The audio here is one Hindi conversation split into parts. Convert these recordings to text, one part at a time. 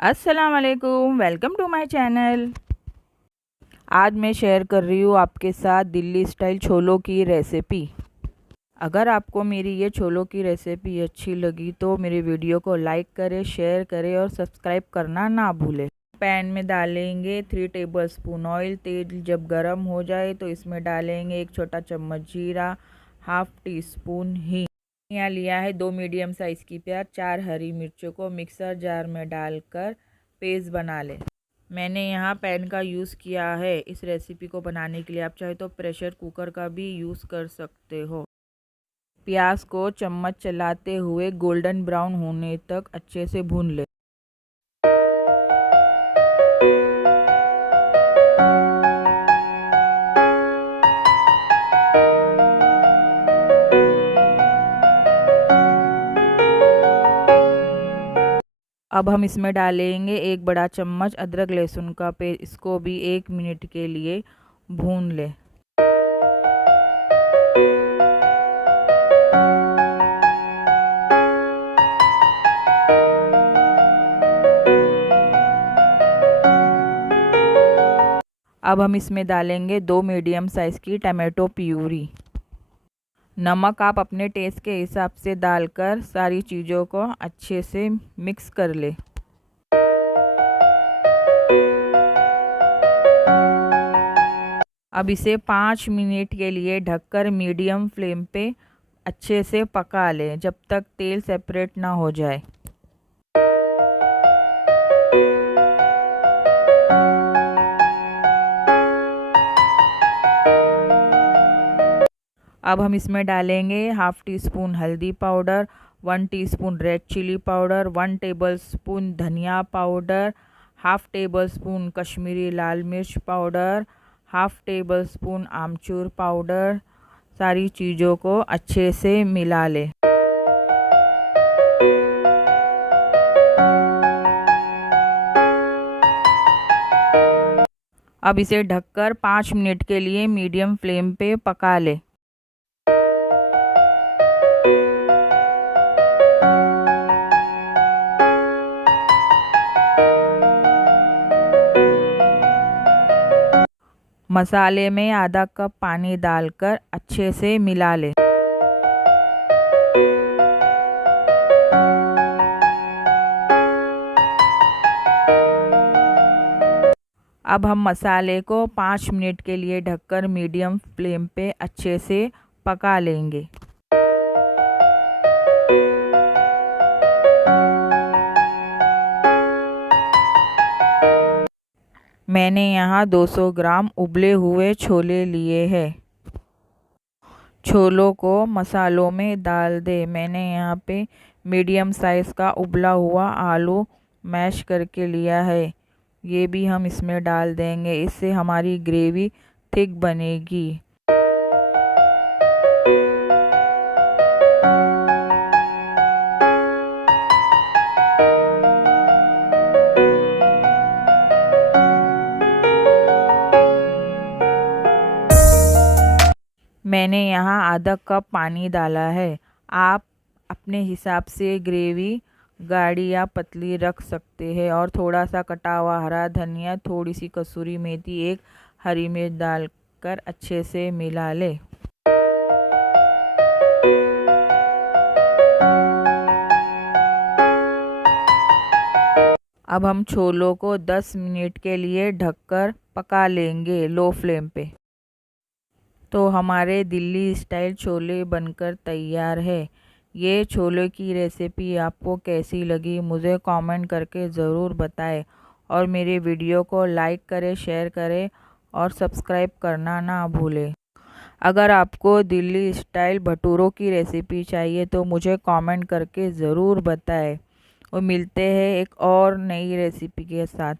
अस्सलाम वालेकुम, वेलकम टू माय चैनल। आज मैं शेयर कर रही हूँ आपके साथ दिल्ली स्टाइल छोलों की रेसिपी। अगर आपको मेरी ये छोलों की रेसिपी अच्छी लगी तो मेरे वीडियो को लाइक करें, शेयर करें और सब्सक्राइब करना ना भूलें। पैन में डालेंगे 3 टेबलस्पून ऑयल। तेल जब गर्म हो जाए तो इसमें डालेंगे 1 छोटा चम्मच जीरा, हाफ टी स्पून हींग। यहाँ लिया है 2 मीडियम साइज़ की प्याज, 4 हरी मिर्चों को मिक्सर जार में डालकर पेस्ट बना लें। मैंने यहाँ पैन का यूज़ किया है इस रेसिपी को बनाने के लिए। आप चाहे तो प्रेशर कुकर का भी यूज़ कर सकते हो। प्याज को चम्मच चलाते हुए गोल्डन ब्राउन होने तक अच्छे से भून लें। अब हम इसमें डालेंगे 1 बड़ा चम्मच अदरक लहसुन का पेस्ट। इसको भी 1 मिनट के लिए भून लें। अब हम इसमें डालेंगे 2 मीडियम साइज़ की टमाटो प्यूरी। नमक आप अपने टेस्ट के हिसाब से डालकर सारी चीज़ों को अच्छे से मिक्स कर ले। अब इसे 5 मिनट के लिए ढककर मीडियम फ्लेम पे अच्छे से पका लें जब तक तेल सेपरेट ना हो जाए। अब हम इसमें डालेंगे हाफ टी स्पून हल्दी powder, 1 teaspoon red chilli powder, 1 tablespoon धनिया powder, half tablespoon Kashmiri लाल मिर्च पाउडर, हाफ टेबल स्पून आमचूर पाउडर। सारी चीज़ों को अच्छे से मिला लें। अब इसे ढककर 5 मिनट के लिए मीडियम फ्लेम पे पका लें। मसाले में आधा कप पानी डालकर अच्छे से मिला लें। अब हम मसाले को 5 मिनट के लिए ढककर मीडियम फ्लेम पे अच्छे से पका लेंगे। मैंने यहाँ 200 ग्राम उबले हुए छोले लिए हैं। छोलों को मसालों में डाल दे। मैंने यहाँ पे मीडियम साइज़ का उबला हुआ आलू मैश करके लिया है। ये भी हम इसमें डाल देंगे, इससे हमारी ग्रेवी थिक बनेगी। मैंने यहाँ आधा कप पानी डाला है। आप अपने हिसाब से ग्रेवी गाढ़ी या पतली रख सकते हैं। और थोड़ा सा कटा हुआ हरा धनिया, थोड़ी सी कसूरी मेथी, 1 हरी मिर्च डालकर अच्छे से मिला लें। अब हम छोलों को 10 मिनट के लिए ढककर पका लेंगे लो फ्लेम पे। तो हमारे दिल्ली स्टाइल छोले बनकर तैयार है। ये छोले की रेसिपी आपको कैसी लगी मुझे कमेंट करके ज़रूर बताएं। और मेरे वीडियो को लाइक करें, शेयर करें और सब्सक्राइब करना ना भूलें। अगर आपको दिल्ली स्टाइल भटूरों की रेसिपी चाहिए तो मुझे कमेंट करके ज़रूर बताएं। और मिलते हैं एक और नई रेसिपी के साथ।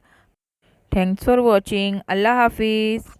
Thanks for watching. अल्लाह हाफिज़।